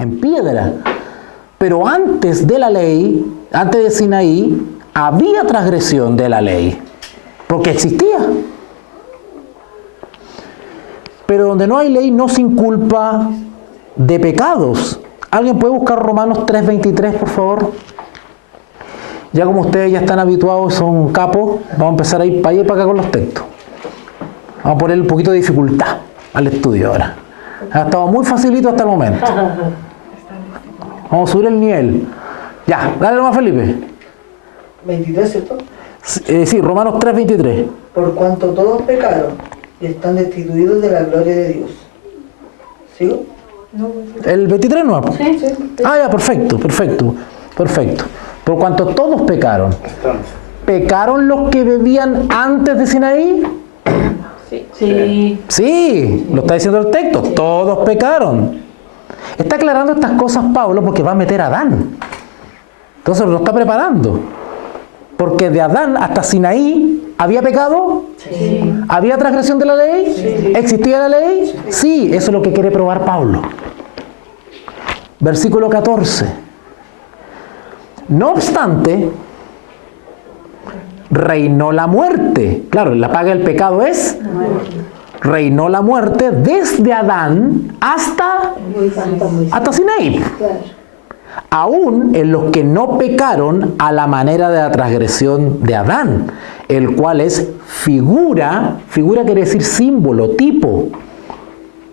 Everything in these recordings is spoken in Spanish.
en piedra. Pero antes de la ley, antes de Sinaí, había transgresión de la ley, porque existía. Pero donde no hay ley no se inculpa de pecados. ¿Alguien puede buscar Romanos 3:23, por favor? Ya como ustedes ya están habituados, son capos, vamos a empezar a ir para allá y para acá con los textos. Vamos a poner un poquito de dificultad al estudio ahora. Ha estado muy facilito hasta el momento. Vamos a subir el nivel. Ya, dale nomás, Felipe. 23, ¿cierto? Sí, Romanos 3:23. Por cuanto todos pecaron y están destituidos de la gloria de Dios. ¿Sigo? ¿El 23 no? Sí. Ah, ya, perfecto. Por cuanto todos pecaron. ¿Pecaron los que bebían antes de Sinaí? Sí, lo está diciendo el texto. Todos pecaron. Está aclarando estas cosas Pablo porque va a meter a Adán. Entonces lo está preparando. Porque de Adán hasta Sinaí, ¿había pecado? Sí. ¿Había transgresión de la ley? Sí. ¿Existía la ley? Sí, eso es lo que quiere probar Pablo. Versículo 14. No obstante, reinó la muerte. Claro, la paga del pecado es reinó la muerte desde Adán hasta Sinaí. Aún en los que no pecaron a la manera de la transgresión de Adán, el cual es figura quiere decir símbolo, tipo,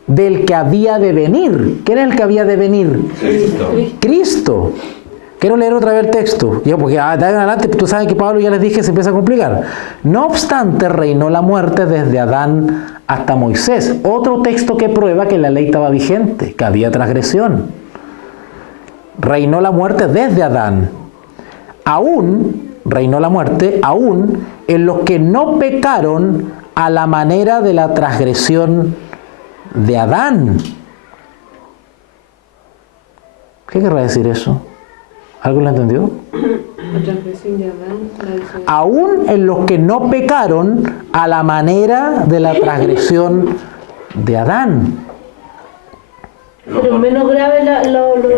del que había de venir. ¿Quién es el que había de venir? Cristo. Quiero leer otra vez el texto, porque de ahí en adelante, tú sabes que Pablo ya les dije, se empieza a complicar. No obstante, reinó la muerte desde Adán hasta Moisés. Otro texto que prueba que la ley estaba vigente, que había transgresión. Reinó la muerte desde Adán. Reinó la muerte, aún en los que no pecaron a la manera de la transgresión de Adán. ¿Qué querrá decir eso? ¿Algo lo entendió? Aún en los que no pecaron a la manera de la transgresión de Adán. Pero menos grave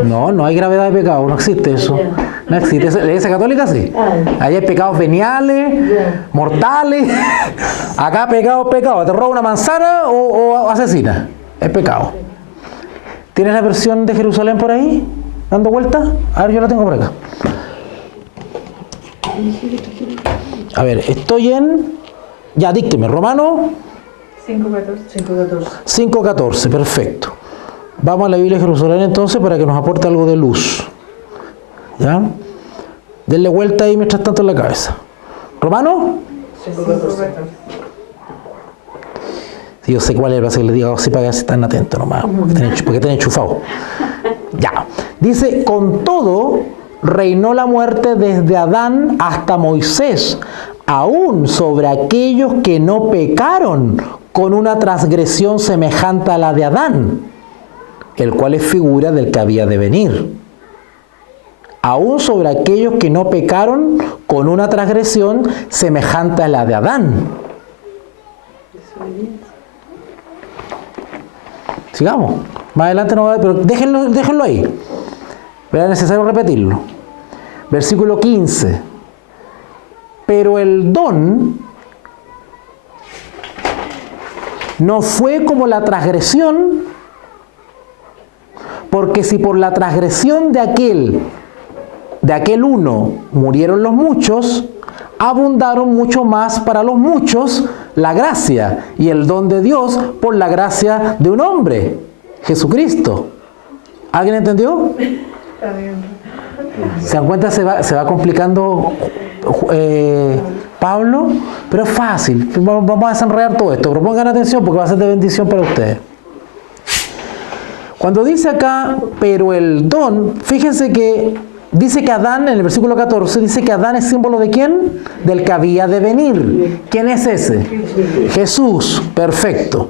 No hay gravedad de pecado, no existe eso. No existe. La Iglesia Católica sí. Allá hay pecados veniales, mortales. Acá pecado. Te roba una manzana o asesina. Es pecado. ¿Tienes la versión de Jerusalén por ahí? ¿Dando vuelta? A ver, yo la tengo por acá. A ver, estoy en... Ya, dícteme. Romano 5:14. Perfecto. Vamos a la Biblia de Jerusalén entonces para que nos aporte algo de luz. ¿Ya? Denle vuelta ahí mientras tanto en la cabeza. ¿Romano? 5:14. Sí, yo sé cuál es, que les digo así para que estén atentos nomás, porque estén enchufados. Ya. Dice, con todo, reinó la muerte desde Adán hasta Moisés, aún sobre aquellos que no pecaron con una transgresión semejante a la de Adán, el cual es figura del que había de venir. Aún sobre aquellos que no pecaron con una transgresión semejante a la de Adán. Sigamos. Más adelante no va a ver, pero déjenlo ahí. Era necesario repetirlo. Versículo 15. Pero el don no fue como la transgresión, porque si por la transgresión de aquel uno murieron los muchos, abundaron mucho más para los muchos la gracia y el don de Dios por la gracia de un hombre, Jesucristo. ¿Alguien entendió? ¿Se dan cuenta? Se va complicando Pablo, pero es fácil. Vamos a desenredar todo esto, pero pongan atención porque va a ser de bendición para ustedes. Cuando dice acá, pero el don, fíjense que dice que Adán, en el versículo 14, dice que Adán es símbolo de ¿quién? Del que había de venir. ¿Quién es ese? Jesús. Perfecto.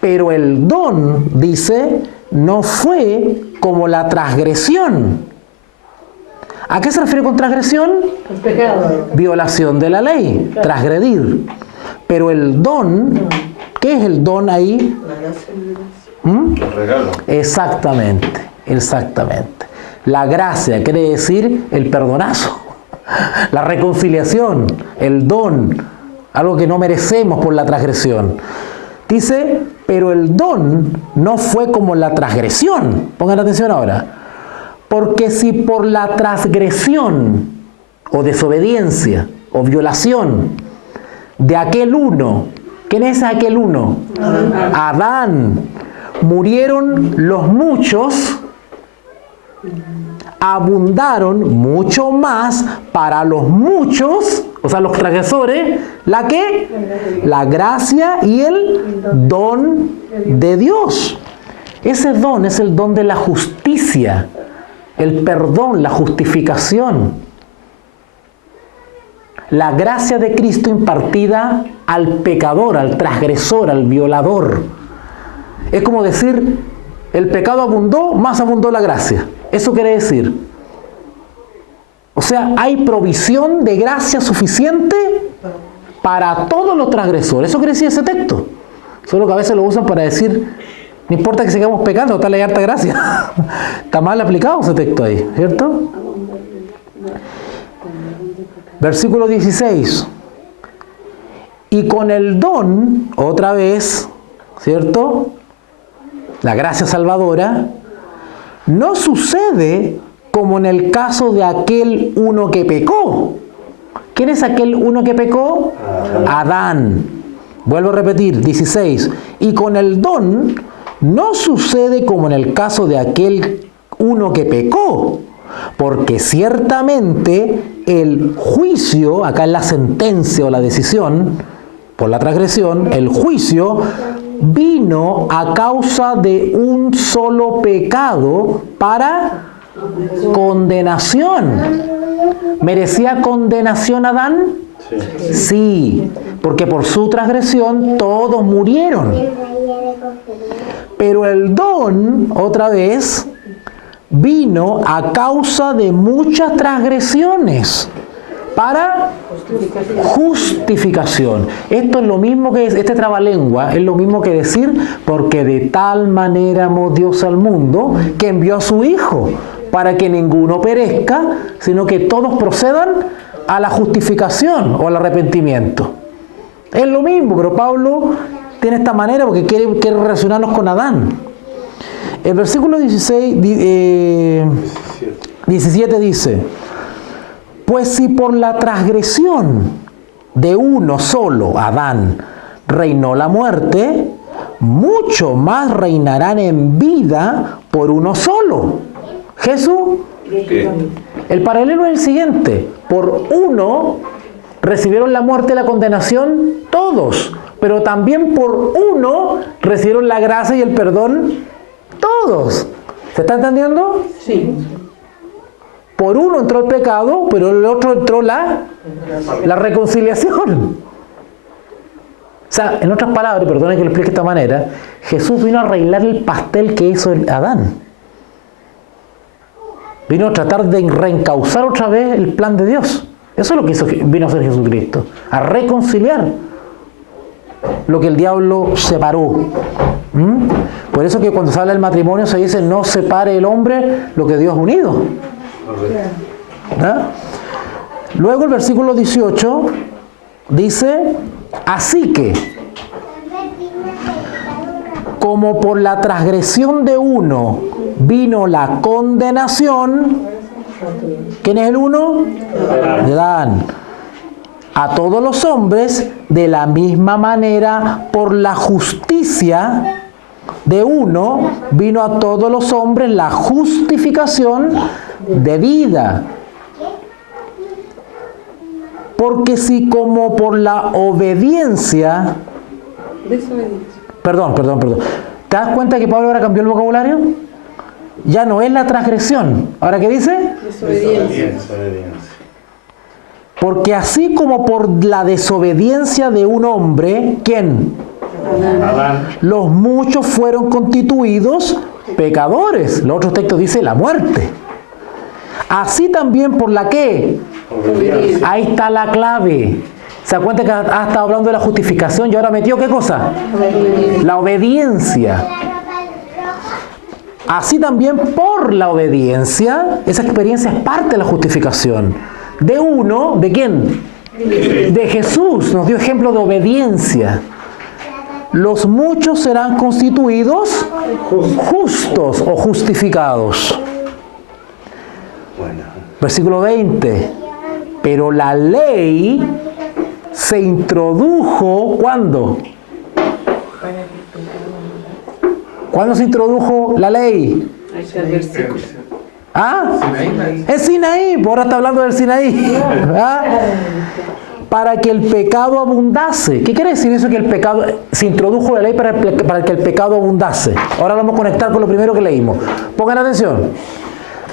Pero el don, dice, no fue como la transgresión. ¿A qué se refiere con transgresión? El pecado. Violación de la ley, transgredir. Pero el don, ¿qué es el don ahí? La gracia de Dios. El regalo. Exactamente. Exactamente. La gracia quiere decir el perdonazo, la reconciliación, el don, algo que no merecemos por la transgresión. Dice, pero el don no fue como la transgresión. Pongan atención ahora. Porque si por la transgresión o desobediencia o violación de aquel uno, ¿quién es aquel uno? Adán, murieron los muchos, abundaron mucho más para los muchos, o sea, los transgresores, ¿la qué? La gracia y el don de Dios. Ese don es el don de la justicia, el perdón, la justificación. La gracia de Cristo impartida al pecador, al transgresor, al violador. Es como decir, el pecado abundó, más abundó la gracia. Eso quiere decir. O sea, hay provisión de gracia suficiente para todos los transgresores. Eso quiere decir ese texto. Solo que a veces lo usan para decir, no importa que sigamos pecando, está la harta gracia. Está mal aplicado ese texto ahí, ¿cierto? Versículo 16. Y con el don, otra vez, ¿cierto? La gracia salvadora, no sucede como en el caso de aquel uno que pecó. ¿Quién es aquel uno que pecó? Adán. Vuelvo a repetir, 16. Y con el don no sucede como en el caso de aquel uno que pecó, porque ciertamente el juicio, acá en la sentencia o la decisión, por la transgresión, el juicio vino a causa de un solo pecado para condenación. ¿Merecía condenación Adán? Sí, porque por su transgresión todos murieron. Pero el don, otra vez, vino a causa de muchas transgresiones para justificación. Esto es lo mismo que este trabalengua, es lo mismo que decir, porque de tal manera amó Dios al mundo que envió a su Hijo, para que ninguno perezca, sino que todos procedan a la justificación o al arrepentimiento. Es lo mismo, pero Pablo tiene esta manera porque quiere relacionarnos con Adán. El versículo 17 dice, pues si por la transgresión de uno solo, Adán, reinó la muerte, mucho más reinarán en vida por uno solo, Jesús. ¿Qué? El paralelo es el siguiente: por uno recibieron la muerte y la condenación todos, pero también por uno recibieron la gracia y el perdón todos. ¿Se está entendiendo? Sí. Por uno entró el pecado, pero el otro entró la reconciliación. O sea, en otras palabras, perdone que lo explique de esta manera, Jesús vino a arreglar el pastel que hizo Adán. Vino a tratar de reencauzar otra vez el plan de Dios. Eso es lo que vino a hacer Jesucristo, a reconciliar lo que el diablo separó. Por eso que cuando se habla del matrimonio se dice, no separe el hombre lo que Dios ha unido. ¿Ah? Luego el versículo 18 dice, así que, como por la transgresión de uno vino la condenación, ¿quién es el uno? Adán. A todos los hombres, de la misma manera, por la justicia de uno, vino a todos los hombres la justificación de vida. Porque si como por la obediencia... Perdón. ¿Te das cuenta que Pablo ahora cambió el vocabulario? Ya no es la transgresión. ¿Ahora qué dice? Desobediencia. Porque así como por la desobediencia de un hombre, ¿quién? Adán. Los muchos fueron constituidos pecadores. Los otros textos dice la muerte. Así también por la ¿qué? Obediencia. Ahí está la clave. ¿Se da cuenta que ha estado hablando de la justificación y ahora metió qué cosa? La obediencia. así también por la obediencia, esa experiencia es parte de la justificación. De uno, ¿de quién? De Jesús, nos dio ejemplo de obediencia. Los muchos serán constituidos justos o justificados. Versículo 20. Pero la ley se introdujo, ¿cuándo? ¿Cuándo se introdujo la ley? ¿Ah? En Sinaí, por ahora está hablando del Sinaí. ¿Ah? Para que el pecado abundase. ¿Qué quiere decir eso? Que el pecado, se introdujo la ley para que el pecado abundase. Ahora vamos a conectar con lo primero que leímos. Pongan atención.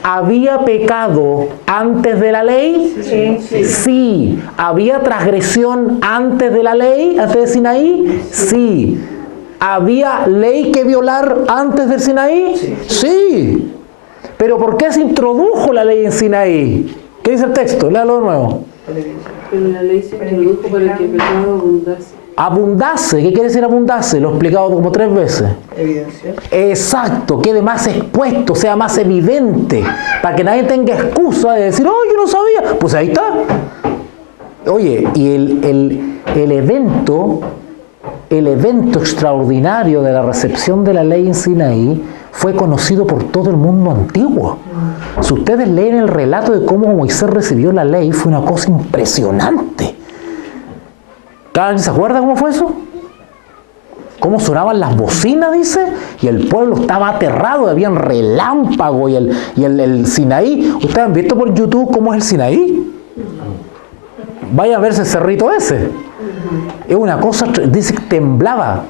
¿Había pecado antes de la ley? Sí. ¿Había transgresión antes de la ley, antes de Sinaí? Sí. ¿Había ley que violar antes del Sinaí? Sí. ¿Pero por qué se introdujo la ley en Sinaí? ¿Qué dice el texto? Léalo de nuevo. Pero la ley se introdujo para que el pecado abundase. Abundase, ¿qué quiere decir abundase? Lo he explicado como 3 veces. Evidencia. Exacto, quede más expuesto, sea más evidente, para que nadie tenga excusa de decir, oh, yo no sabía. Pues ahí está. Oye, y el evento extraordinario de la recepción de la ley en Sinaí fue conocido por todo el mundo antiguo. Si ustedes leen el relato de cómo Moisés recibió la ley, fue una cosa impresionante. ¿Alguien se acuerda cómo fue eso? Cómo sonaban las bocinas, dice, y el pueblo estaba aterrado, habían relámpagos y el Sinaí. ¿Ustedes han visto por YouTube cómo es el Sinaí? Vaya a verse el cerrito ese. Es una cosa, dice que temblaba,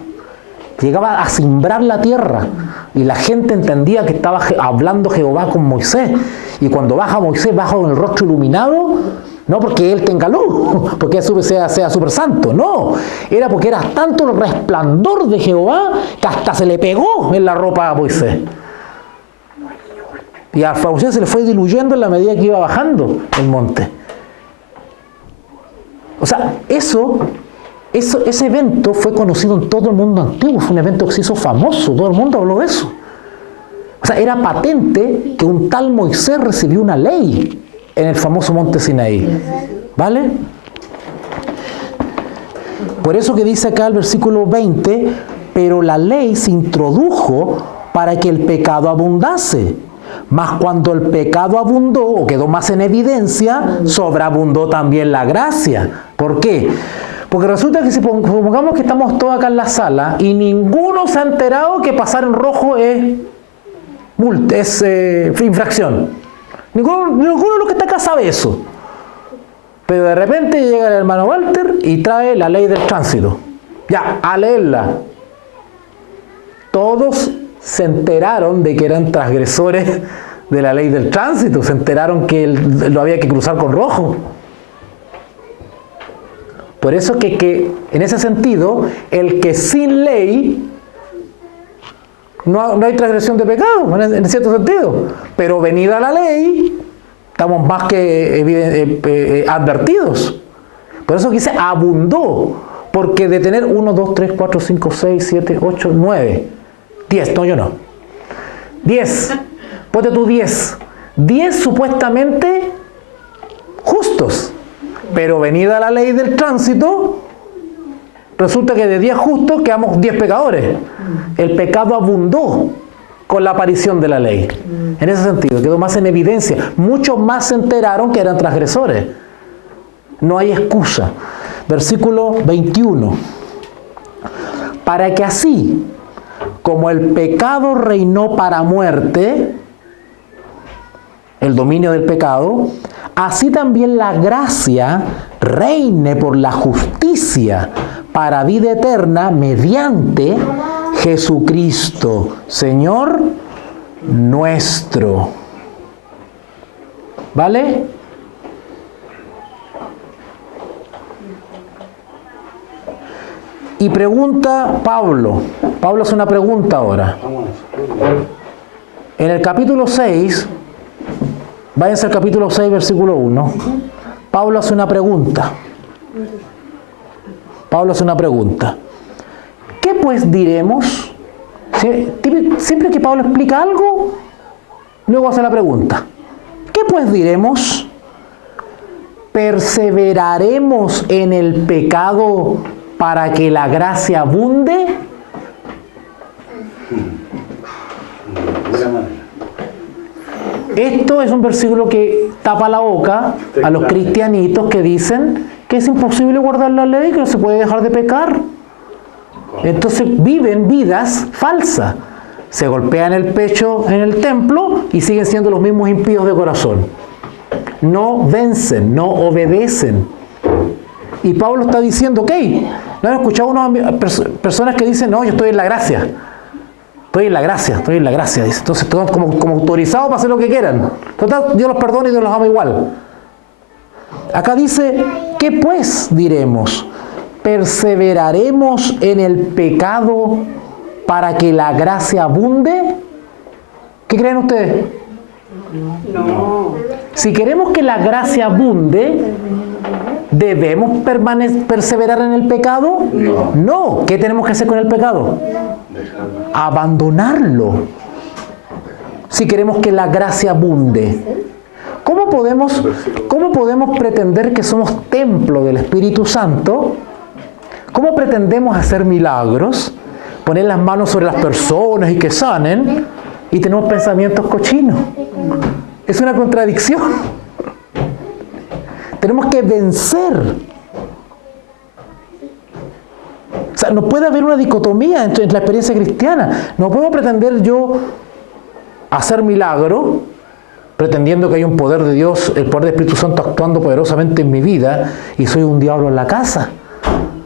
llegaba a cimbrar la tierra y la gente entendía que estaba hablando Jehová con Moisés. Y cuando baja Moisés, baja con el rostro iluminado, no porque él tenga luz, porque sea súper santo, no. Era porque era tanto el resplandor de Jehová que hasta se le pegó en la ropa a Moisés. Y a Moisés se le fue diluyendo en la medida que iba bajando el monte. O sea, ese evento fue conocido en todo el mundo antiguo, fue un evento que se hizo famoso, todo el mundo habló de eso. O sea, era patente que un tal Moisés recibió una ley en el famoso monte Sinaí. ¿Vale? Por eso que dice acá el versículo 20, pero la ley se introdujo para que el pecado abundase. Mas cuando el pecado abundó o quedó más en evidencia, sobreabundó también la gracia. ¿Por qué? Porque resulta que si supongamos que estamos todos acá en la sala y ninguno se ha enterado que pasar en rojo es infracción. Ninguno de los que está acá sabe eso. Pero de repente llega el hermano Walter y trae la ley del tránsito. Ya, a leerla. Todos se enteraron de que eran transgresores de la ley del tránsito. Se enteraron que lo había que cruzar con rojo. Por eso que en ese sentido, el que sin ley no hay transgresión de pecado, en cierto sentido. Pero venida la ley, estamos más que advertidos. Por eso que dice abundó. Porque de tener 1, 2, 3, 4, 5, 6, 7, 8, 9, 10, no, yo no. 10. Ponte tú 10. 10 supuestamente justos. Pero venida la ley del tránsito, resulta que de 10 justos quedamos 10 pecadores. El pecado abundó con la aparición de la ley. En ese sentido, quedó más en evidencia. Muchos más se enteraron que eran transgresores. No hay excusa. Versículo 21. Para que así, como el pecado reinó para muerte, el dominio del pecado, así también la gracia reine por la justicia para vida eterna mediante Jesucristo, Señor nuestro. ¿Vale? Y pregunta Pablo. Pablo hace una pregunta ahora. En el capítulo 6, váyanse al capítulo 6, versículo 1. Pablo hace una pregunta. Pablo hace una pregunta. ¿Qué pues diremos? Siempre que Pablo explica algo, Luego hace la pregunta, ¿qué pues diremos? ¿Perseveraremos en el pecado para que la gracia abunde? Esto es un versículo que tapa la boca a los cristianitos que dicen que es imposible guardar la ley, que no se puede dejar de pecar. Entonces viven vidas falsas. Se golpean el pecho en el templo y siguen siendo los mismos impíos de corazón. No vencen, no obedecen. Y Pablo está diciendo, ok, ¿no han escuchado unas personas que dicen, no, yo estoy en la gracia? Estoy en la gracia, dice. Entonces, todos como autorizados para hacer lo que quieran. Total, Dios los perdona y Dios los ama igual. Acá dice, ¿qué pues diremos? ¿Perseveraremos en el pecado para que la gracia abunde? ¿Qué creen ustedes? No. Si queremos que la gracia abunde, ¿debemos perseverar en el pecado? No. ¿Qué tenemos que hacer con el pecado? Abandonarlo. Si queremos que la gracia abunde. ¿Cómo podemos pretender que somos templo del Espíritu Santo? ¿Cómo pretendemos hacer milagros? Poner las manos sobre las personas y que sanen y tenemos pensamientos cochinos. Es una contradicción. Tenemos que vencer. O sea, no puede haber una dicotomía entre la experiencia cristiana. No puedo pretender yo hacer milagro, pretendiendo que hay un poder de Dios, el poder del Espíritu Santo actuando poderosamente en mi vida, y soy un diablo en la casa.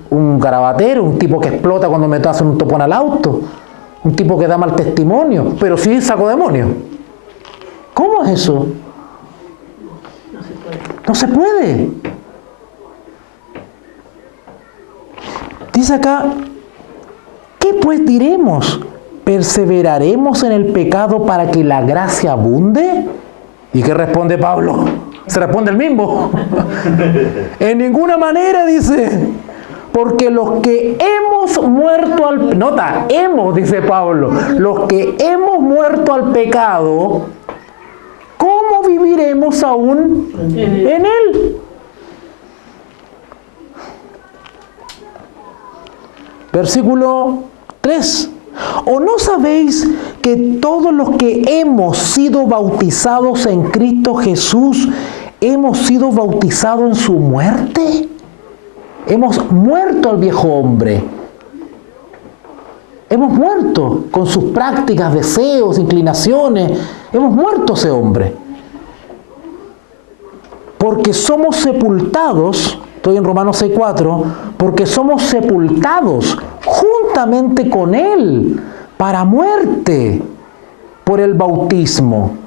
Un garabatero, un tipo que explota cuando me hacen un topón al auto, un tipo que da mal testimonio, pero sí saco demonios. ¿Cómo es eso? No se puede. Dice acá, ¿qué pues diremos? ¿Perseveraremos en el pecado para que la gracia abunde? ¿Y qué responde Pablo? Se responde el mismo. En ninguna manera, dice. Porque los que hemos muerto al... Nota, hemos, dice Pablo. Los que hemos muerto al pecado, ¿cómo viviremos aún en él? Versículo 3. ¿O no sabéis que todos los que hemos sido bautizados en Cristo Jesús, hemos sido bautizados en su muerte? Hemos muerto al viejo hombre. Hemos muerto con sus prácticas, deseos, inclinaciones. Hemos muerto a ese hombre. Porque somos sepultados, estoy en Romanos 6:4, porque somos sepultados juntamente con Él para muerte por el bautismo,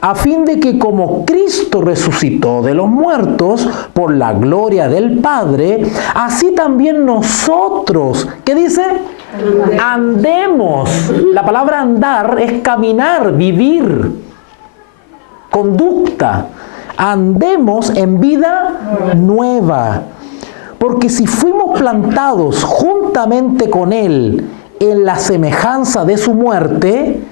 a fin de que como Cristo resucitó de los muertos por la gloria del Padre, así también nosotros, ¿qué dice? Andemos. La palabra andar es caminar, vivir, conducta. Andemos en vida nueva. Porque si fuimos plantados juntamente con Él en la semejanza de su muerte,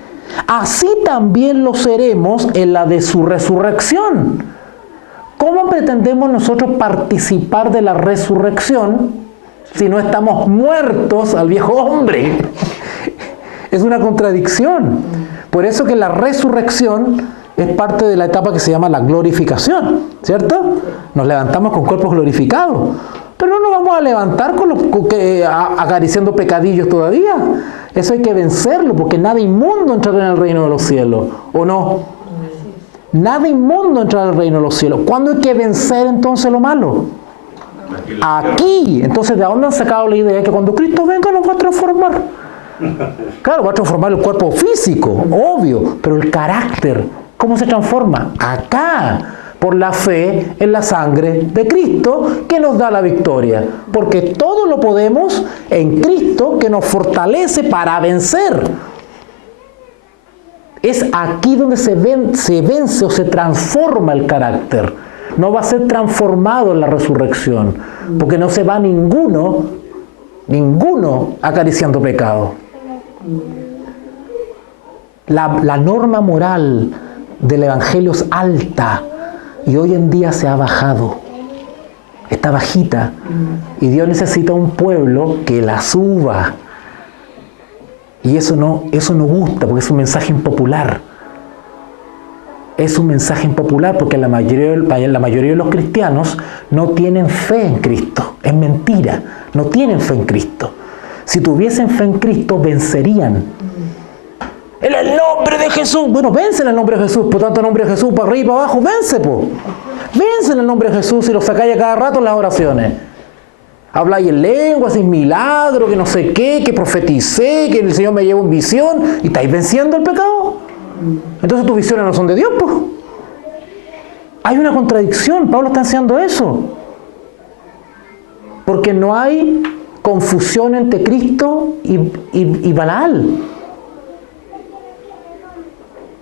así también lo seremos en la de su resurrección. ¿Cómo pretendemos nosotros participar de la resurrección si no estamos muertos al viejo hombre? Es una contradicción. Por eso que la resurrección es parte de la etapa que se llama la glorificación, ¿cierto? Nos levantamos con cuerpos glorificados. Pero no nos vamos a levantar acariciando pecadillos todavía. Eso hay que vencerlo, porque nada inmundo entrará en el reino de los cielos. ¿O no? Nada inmundo entrará en el reino de los cielos. ¿Cuándo hay que vencer entonces lo malo? Aquí. Entonces, ¿de dónde han sacado la idea que cuando Cristo venga nos va a transformar? Claro, va a transformar el cuerpo físico, obvio, pero el carácter, ¿cómo se transforma? Acá. Por la fe en la sangre de Cristo que nos da la victoria. Porque todo lo podemos en Cristo que nos fortalece para vencer. Es aquí donde se vence o se transforma el carácter. No va a ser transformado en la resurrección. Porque no se va ninguno acariciando pecado. La norma moral del Evangelio es alta y hoy en día se ha bajado. Está bajita. Y Dios necesita un pueblo que la suba. Y eso no gusta porque es un mensaje impopular. Es un mensaje impopular porque la mayoría de los cristianos no tienen fe en Cristo. Es mentira. No tienen fe en Cristo. Si tuviesen fe en Cristo, vencerían. En el nombre de Jesús. Bueno, vence en el nombre de Jesús. Por tanto, en el nombre de Jesús, para arriba y para abajo, vence, po. Vence en el nombre de Jesús y lo sacáis a cada rato en las oraciones. Habláis en lenguas, sin milagro, que no sé qué, que profeticé, que el Señor me llevó en visión. ¿Y estáis venciendo el pecado? Entonces tus visiones no son de Dios, pues. Hay una contradicción. Pablo está enseñando eso. Porque no hay confusión entre Cristo y Balaal.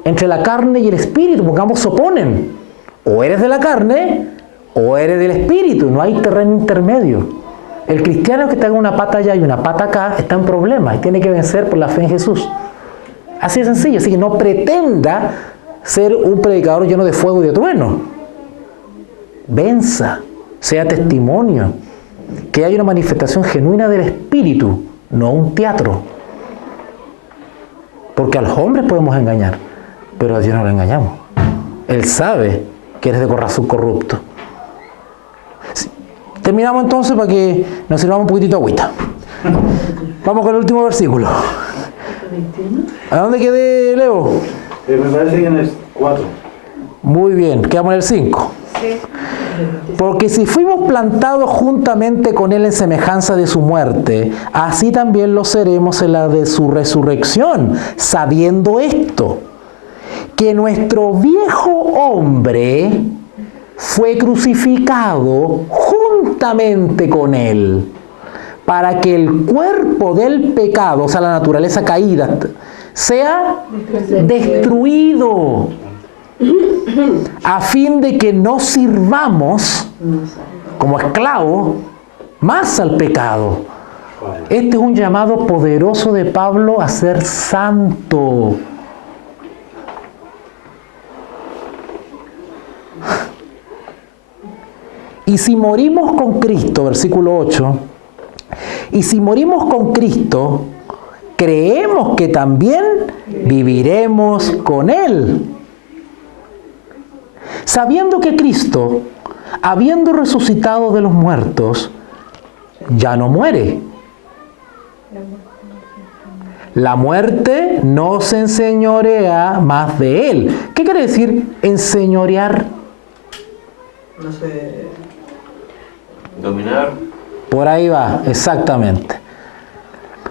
Entre la carne y el espíritu, porque ambos se oponen. O eres de la carne o eres del espíritu. No hay terreno intermedio. El cristiano que tenga una pata allá y una pata acá está en problemas y tiene que vencer por la fe en Jesús. Así de sencillo. Así que no pretenda ser un predicador lleno de fuego y de trueno. Venza, sea testimonio, que haya una manifestación genuina del espíritu, no un teatro. Porque a los hombres podemos engañar, pero a Dios no lo engañamos. Él sabe que eres de corazón corrupto. Terminamos entonces para que nos sirvamos un poquitito de agüita. Vamos con el último versículo. ¿A dónde quedé, Leo? Me parece que en el 4. Muy bien, quedamos en el 5. Sí. Porque si fuimos plantados juntamente con Él en semejanza de su muerte, así también lo seremos en la de su resurrección, sabiendo esto, que nuestro viejo hombre fue crucificado juntamente con Él, para que el cuerpo del pecado, o sea, la naturaleza caída, sea destruido, a fin de que no sirvamos como esclavos más al pecado. Este es un llamado poderoso de Pablo a ser santo. Y si morimos con Cristo, versículo 8, y si morimos con Cristo, creemos que también viviremos con Él. Sabiendo que Cristo, habiendo resucitado de los muertos, ya no muere. La muerte no se enseñorea más de Él. ¿Qué quiere decir enseñorear? No sé. Dominar. Por ahí va, exactamente.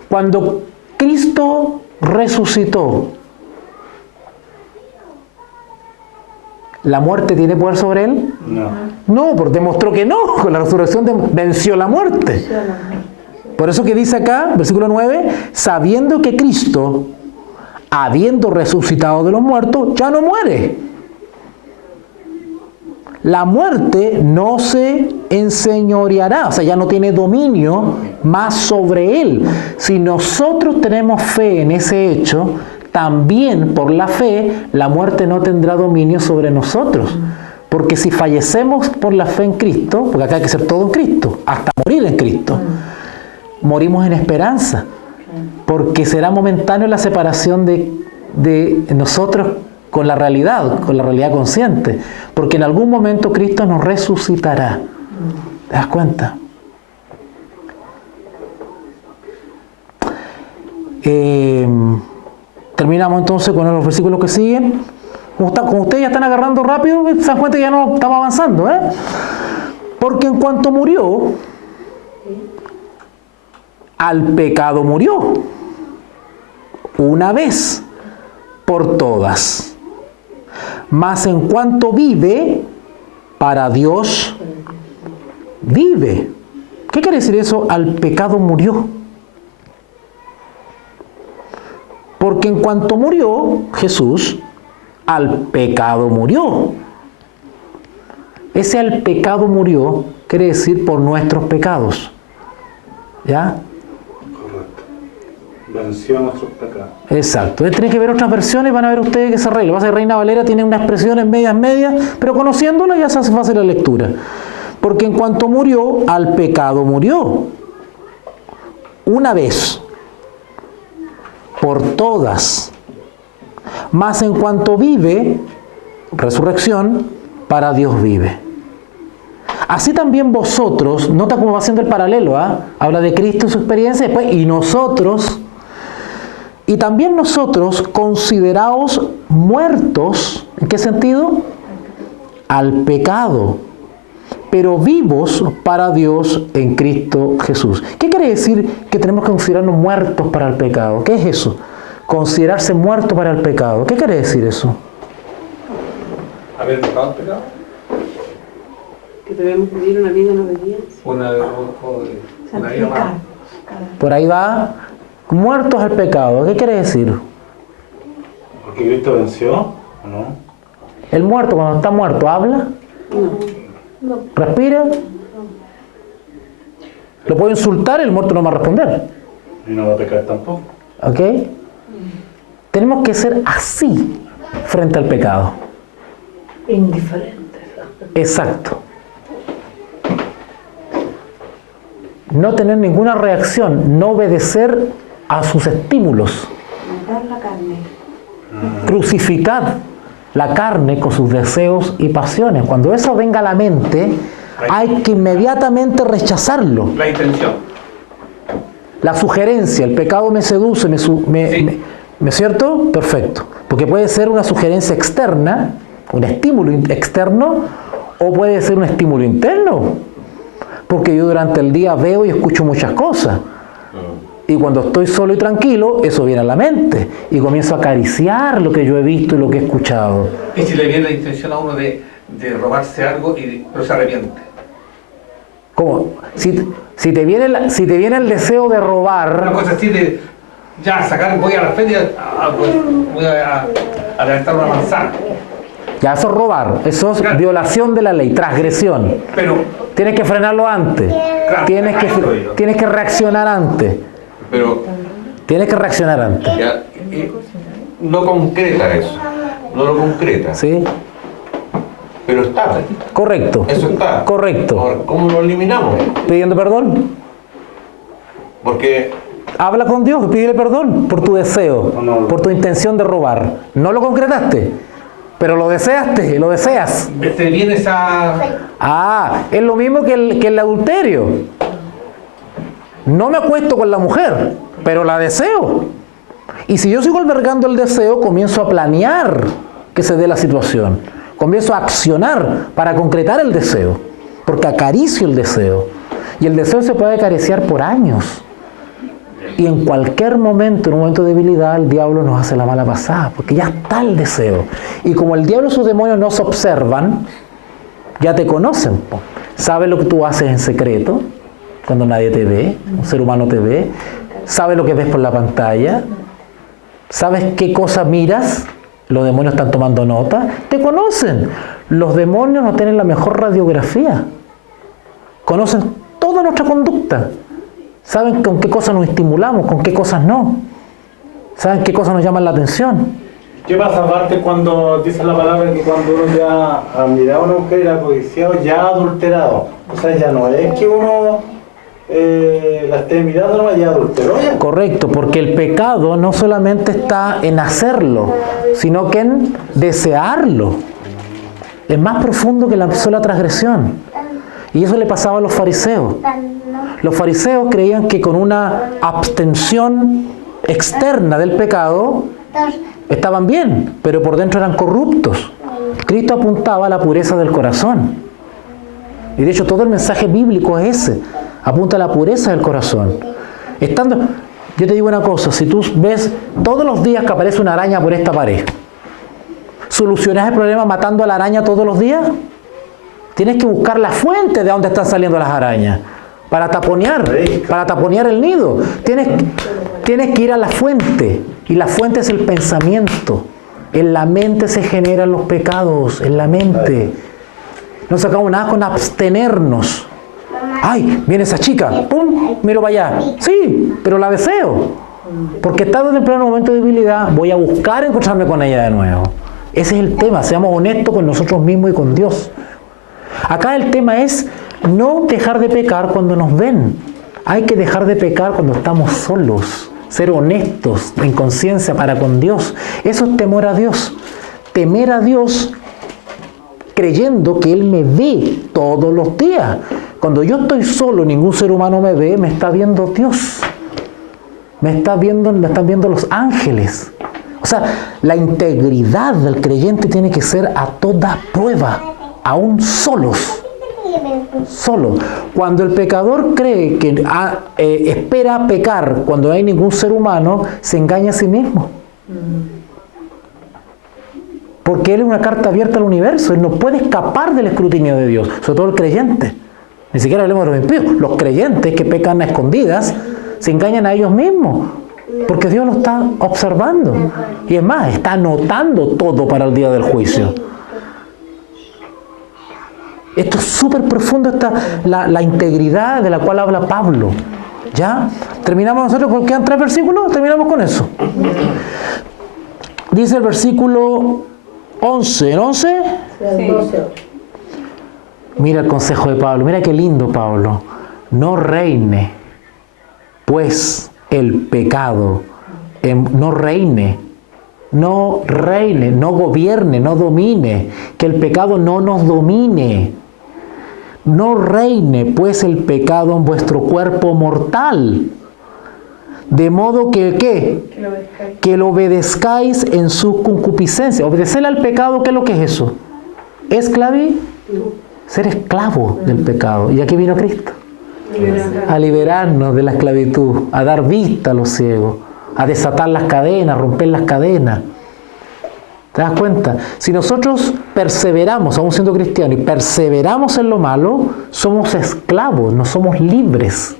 Cuando Cristo resucitó, ¿la muerte tiene poder sobre Él? No. No, porque demostró que no. Con la resurrección venció la muerte. Por eso que dice acá, versículo 9, sabiendo que Cristo, habiendo resucitado de los muertos, ya no muere. La muerte no se enseñoreará, o sea, ya no tiene dominio más sobre Él. Si nosotros tenemos fe en ese hecho, también por la fe, la muerte no tendrá dominio sobre nosotros. Porque si fallecemos por la fe en Cristo, porque acá hay que ser todo en Cristo, hasta morir en Cristo, morimos en esperanza. Porque será momentáneo la separación de nosotros con la realidad consciente. Porque en algún momento Cristo nos resucitará. ¿Te das cuenta? Terminamos entonces con los versículos que siguen. Como ustedes ya están agarrando rápido, se dan cuenta que ya no estamos avanzando, ¿eh? Porque en cuanto murió, al pecado murió, una vez por todas. Mas en cuanto vive, para Dios vive. ¿Qué quiere decir eso? Al pecado murió. Porque en cuanto murió Jesús, al pecado murió. Ese al pecado murió quiere decir por nuestros pecados. ¿Ya? Correcto. venció nuestros pecados. Exacto. Tiene que ver otras versiones, van a ver ustedes que se arregla. Pasa que Reina Valera tiene unas expresiones medias, pero conociéndola ya se hace fácil la lectura. Porque en cuanto murió, al pecado murió. Una vez. Por todas. Mas en cuanto vive, resurrección, para Dios vive. Así también vosotros, nota cómo va haciendo el paralelo, habla de Cristo y su experiencia, después, y nosotros, y también nosotros, consideraos muertos, ¿en qué sentido? Al pecado, pero vivos para Dios en Cristo Jesús. ¿Qué quiere decir que tenemos que considerarnos muertos para el pecado? ¿Qué es eso? Considerarse muerto para el pecado. ¿Qué quiere decir eso? ¿Haber dejado el pecado? Que debemos vivir una vida en obediencia. Una vida más. Por ahí va, muertos al pecado. ¿Qué quiere decir? Porque Cristo venció, ¿o no? El muerto, cuando está muerto, ¿habla? No. ¿Respira? Lo puedo insultar y el muerto no me va a responder. Y no va a pecar tampoco. ¿Ok? Tenemos que ser así frente al pecado. Indiferente. Exacto. No tener ninguna reacción, no obedecer a sus estímulos. Matar la carne. Crucificad la carne con sus deseos y pasiones. Cuando eso venga a la mente, hay que inmediatamente rechazarlo. La intención. La sugerencia, el pecado me seduce, ¿me es cierto? Perfecto. Porque puede ser una sugerencia externa, un estímulo externo, o puede ser un estímulo interno. Porque yo durante el día veo y escucho muchas cosas. Y cuando estoy solo y tranquilo, eso viene a la mente. Y comienzo a acariciar lo que yo he visto y lo que he escuchado. Y si le viene la intención a uno de robarse algo, pero se arrepiente. ¿Cómo? Si te viene el deseo de Una robar, cosa así de, ya, sacar, voy a la feria, voy a levantar una manzana. ya eso es robar. Eso es Claro. violación de la ley, transgresión. Pero, Tienes que frenarlo antes. claro, Tienes que reaccionar antes. Pero Tienes que reaccionar antes. ya, no concreta eso. No lo concreta. ¿Sí? Pero está. Correcto. Eso está. Correcto. Ahora, ¿cómo lo eliminamos? Pidiendo perdón. Porque Habla con Dios y pídele perdón por tu deseo, por tu intención de robar. No lo concretaste, pero lo deseaste y lo deseas. te viene esa... Es lo mismo que el adulterio. No me acuesto con la mujer, pero la deseo. Y si yo sigo albergando el deseo, comienzo a planear que se dé la situación. Comienzo a accionar para concretar el deseo, porque acaricio el deseo. Y el deseo se puede acariciar por años. Y en cualquier momento, en un momento de debilidad, el diablo nos hace la mala pasada, porque ya está el deseo. Y como el diablo y sus demonios no se observan, ya te conocen. Sabe lo que tú haces en secreto, cuando nadie te ve, un ser humano te ve. Sabe lo que ves por la pantalla. Sabes qué cosa miras. Los demonios están tomando nota. Te conocen. Los demonios no tienen la mejor radiografía. Conocen toda nuestra conducta. Saben con qué cosas nos estimulamos, con qué cosas no. Saben qué cosas nos llaman la atención. ¿Qué pasa aparte cuando dice la palabra que cuando uno ya ha mirado a una mujer y la ha codiciado, ya ha adulterado? O sea, ya no es que uno la esté mirando, no ya adulteró ya. Correcto, porque el pecado no solamente está en hacerlo, sino que en desearlo. Es más profundo que la sola transgresión. Y eso le pasaba a los fariseos. Los fariseos creían que con una abstención externa del pecado estaban bien, pero por dentro eran corruptos. Cristo apuntaba a la pureza del corazón. Y de hecho todo el mensaje bíblico es ese. Apunta a la pureza del corazón. Yo te digo una cosa, si tú ves todos los días que aparece una araña por esta pared, ¿solucionas el problema matando a la araña todos los días? Tienes que buscar la fuente de donde están saliendo las arañas para taponear el nido. Tienes que ir a la fuente, y la fuente es el pensamiento. En la mente se generan los pecados, en la mente. No sacamos nada con abstenernos. ¡Ay! Viene esa chica. ¡Pum! Miro para allá. Sí, pero la deseo. Porque estando en el pleno momento de debilidad, voy a buscar encontrarme con ella de nuevo. Ese es el tema, seamos honestos con nosotros mismos y con Dios. Acá el tema es no dejar de pecar cuando nos ven. Hay que dejar de pecar cuando estamos solos. Ser honestos en conciencia para con Dios. Eso es temor a Dios. Temer a Dios creyendo que Él me ve todos los días. Cuando yo estoy solo, ningún ser humano me ve, me está viendo Dios. Me están viendo los ángeles. O sea, la integridad del creyente tiene que ser a toda prueba, aún solos. Solo. Cuando el pecador cree que espera pecar cuando no hay ningún ser humano, se engaña a sí mismo. Porque él es una carta abierta al universo, él no puede escapar del escrutinio de Dios, sobre todo el creyente. Ni siquiera hablemos de los impíos. Los creyentes que pecan a escondidas se engañan a ellos mismos, porque Dios lo está observando. Y es más, está anotando todo para el día del juicio. Esto es súper profundo, la integridad de la cual habla Pablo. ¿Ya? Terminamos nosotros, porque quedan 3 versículos, terminamos con eso. Dice el versículo 11. ¿En 11? Sí. Mira el consejo de Pablo, mira qué lindo Pablo. No reine, pues, el pecado. No reine, no gobierne, no domine. Que el pecado no nos domine. No reine, pues, el pecado en vuestro cuerpo mortal. De modo que, ¿qué? Que lo obedezcáis en su concupiscencia. Obedecerle al pecado, ¿qué es lo que es eso? Ser esclavo del pecado. ¿Y aquí vino Cristo? A liberarnos de la esclavitud, a dar vista a los ciegos, a desatar las cadenas, romper las cadenas. ¿Te das cuenta? Si nosotros perseveramos, aún siendo cristianos, y perseveramos en lo malo, somos esclavos, no somos libres.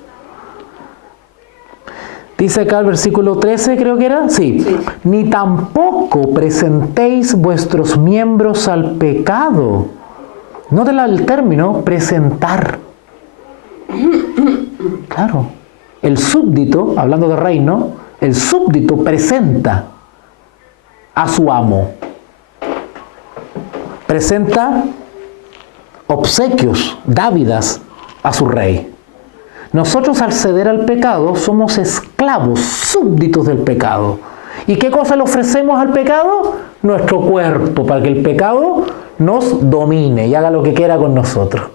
Dice acá el versículo 13, creo que era. Sí. Ni tampoco presentéis vuestros miembros al pecado. Note el término, presentar. Claro. El súbdito, hablando de reino, el súbdito presenta a su amo. Presenta obsequios, dávidas a su rey. Nosotros, al ceder al pecado, somos esclavos, súbditos del pecado. ¿Y qué cosa le ofrecemos al pecado? Nuestro cuerpo, para que el pecado nos domine y haga lo que quiera con nosotros.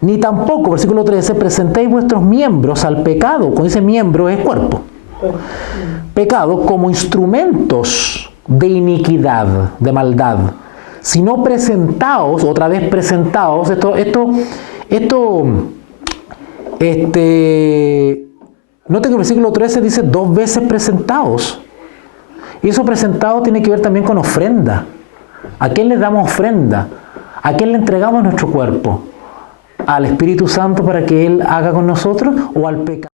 Ni tampoco, versículo 13, presentéis vuestros miembros al pecado. Cuando dice miembro es cuerpo. Pecado como instrumentos de iniquidad, de maldad. Si no presentaos, otra vez presentaos, noten que el versículo 13 dice 2 veces presentaos. Y eso presentado tiene que ver también con ofrenda. ¿A quién le damos ofrenda? ¿A quién le entregamos nuestro cuerpo? ¿Al Espíritu Santo para que Él haga con nosotros o al pecado?